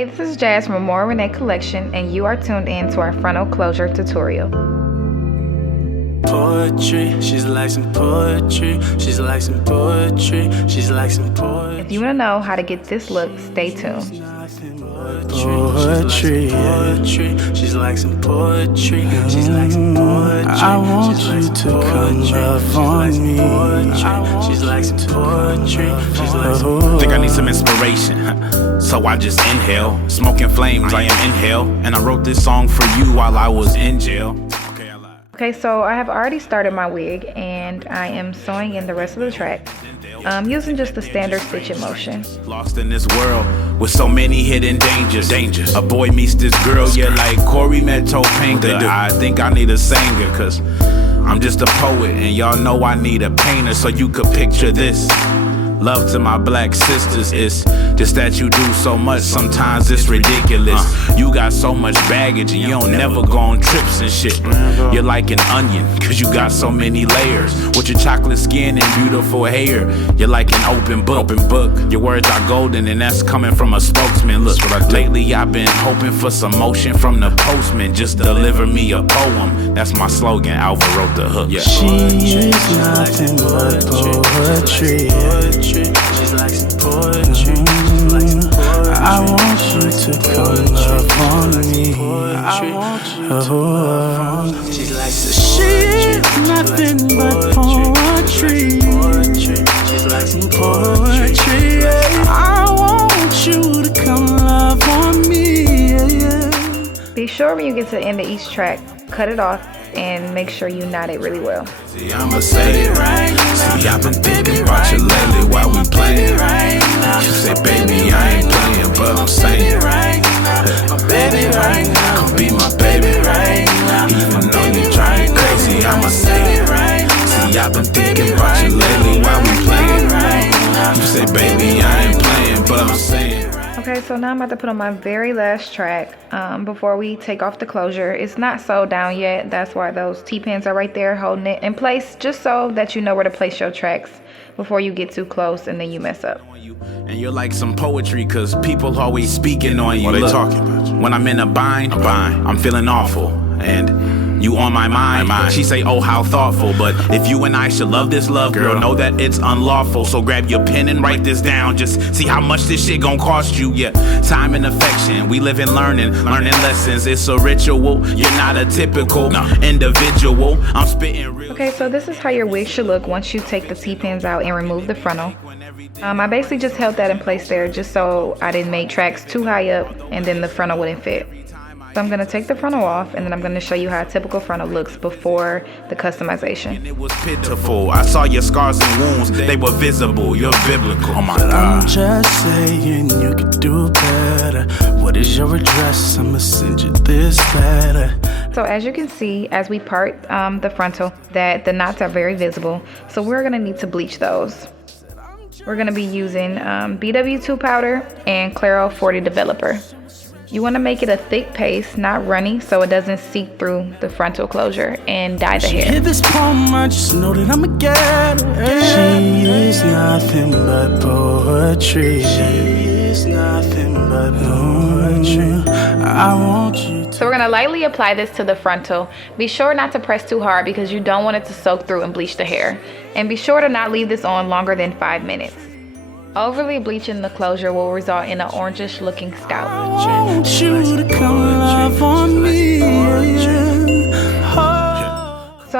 Hey, this is Jazz from Amora Renae Collection, and you are tuned in to our frontal closure tutorial. Poetry, she's like some poetry. She's like some poetry. She's like some poetry. If you want to know how to get this look, stay tuned. Poetry, she's like some poetry. She's like some poetry. I want you to come love on me. She's like some poetry. She's like some. Think I need some inspiration, so I just inhale. Smoking flames, I am in hell, and I wrote this song for you while I was in jail. Okay, so I have already started my wig, and I am sewing in the rest of the track, using just the standard stitching motion. Lost in this world with so many hidden dangers. A boy meets this girl, yeah, like Corey met Topanga. I think I need a singer, cause I'm just a poet, and y'all know I need a painter, so you could picture this. Love to my black sisters, it's just that you do so much, sometimes it's ridiculous. You got so much baggage and you don't never go on trips and shit. You're like an onion, cause you got so many layers. With your chocolate skin and beautiful hair, you're like an open book. Your words are golden and that's coming from a spokesman. Look, lately I've been hoping for some motion from the postman. Just deliver me a poem, that's my slogan. Alva wrote the hook. Yeah. She is nothing but poetry. She's like some poetry. She's like some poetry. I want you to come love on me. I want you to love on me. She's like some poetry. She is nothing but poetry. She's like some poetry. I want you to come love on me. Be sure when you get to the end of each track, cut it off and make sure you knot it really well. See, I'ma say it right. See, I've been thinking about you lately while we playing. You say, baby, I ain't playing, but I'm saying right. My baby right now, come be my baby right now. Even though you trying crazy, I'ma say it right. See, I've been thinking about you lately while we playing. You say, baby, I ain't playing, but I'm saying right. Okay, so now I'm about to put on my very last track before we take off the closure. It's not sewed down yet. That's why those T-pins are right there holding it in place, just so that you know where to place your tracks before you get too close and then you mess up. And you're like some poetry, cause people always speaking on you. What they talking about you? When I'm in a bind, I'm feeling awful. And you on my mind. She say, oh, how thoughtful. But if you and I should love this love, girl, know that it's unlawful. So grab your pen and write this down. Just see how much this shit gon' cost you. Yeah, time and affection. We live in learning lessons. It's a ritual. You're not a typical individual. I'm spitting real. Okay, so this is how your wig should look once you take the T-pins out and remove the frontal. I basically just held that in place there just so I didn't make tracks too high up and then the frontal wouldn't fit. So I'm going to take the frontal off, and then I'm going to show you how a typical frontal looks before the customization. It was pitiful. I saw your scars and wounds. They were visible. You're biblical. Oh my God. I'm just saying you could do better. What is your address? I'ma send you this letter. So as you can see, as we part the frontal, that the knots are very visible. So we're going to need to bleach those. We're going to be using BW2 powder and Claro 40 developer. You want to make it a thick paste, not runny, so it doesn't seep through the frontal closure and dye the hair. Hear this poem, I just know that I'ma get her. She is nothing but poetry. She is nothing but poetry. I want you to. So we're going to lightly apply this to the frontal. Be sure not to press too hard because you don't want it to soak through and bleach the hair. And be sure to not leave this on longer than 5 minutes. Overly bleaching the closure will result in an orangish looking scalp. I want you to come love on me. So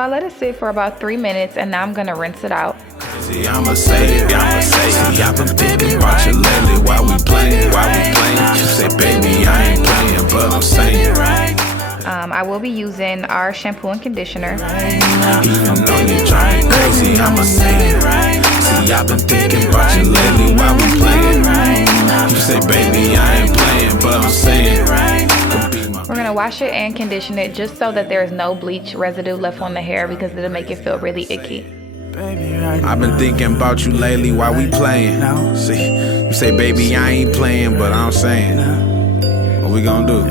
I let it sit for about 3 minutes and now I'm gonna rinse it out. See, I'ma say it. See, I've been thinking about you lately while we playing. You say, baby, I ain't playing, but I'm saying right. I will be using our shampoo and conditioner. Even though you're trying crazy, I'ma say it right. See, I've been thinking about you lately while we playing. You say, baby, I ain't playing, but I'm saying right. We're gonna wash it and condition it just so that there is no bleach residue left on the hair because it'll make it feel really icky. I've been thinking about you lately while we playing. See, you say, baby, I ain't playing, but I'm saying, what we gonna do?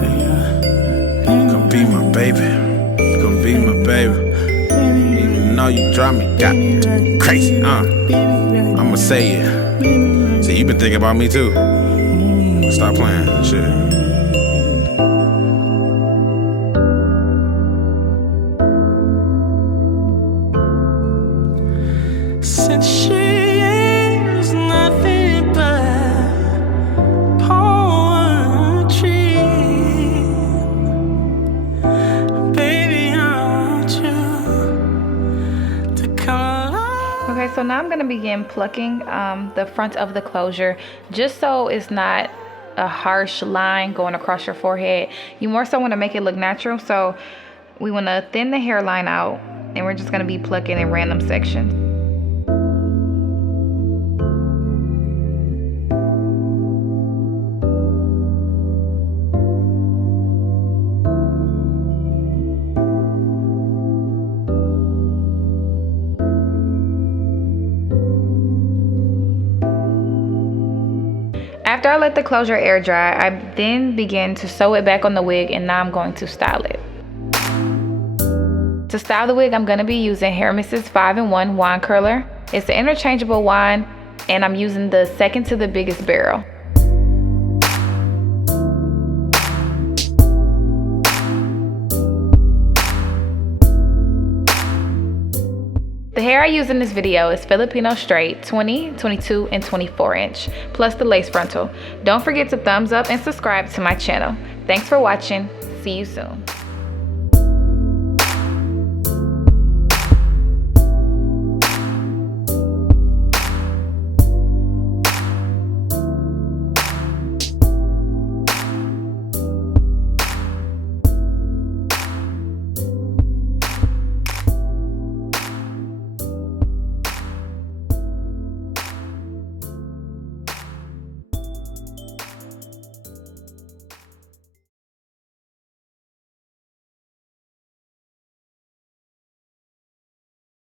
Come be my baby. Come be my baby. Even though you drive me crazy, I'ma say it. See, you been thinking about me too. Stop playing. Shit. Since she is nothing but poetry, baby, I want you to come alive. Okay, so now I'm gonna begin plucking the front of the closure, just so it's not a harsh line going across your forehead. You more so want to make it look natural, so we want to thin the hairline out, and we're just gonna be plucking in random sections. After I let the closure air dry, I then begin to sew it back on the wig, and now I'm going to style it. To style the wig, I'm going to be using Hair Mist's 5-in-1 wand curler. It's an interchangeable wand, and I'm using the second to the biggest barrel. The hair I use in this video is Filipino straight 20, 22, and 24 inch, plus the lace frontal. Don't forget to thumbs up and subscribe to my channel. Thanks for watching. See you soon.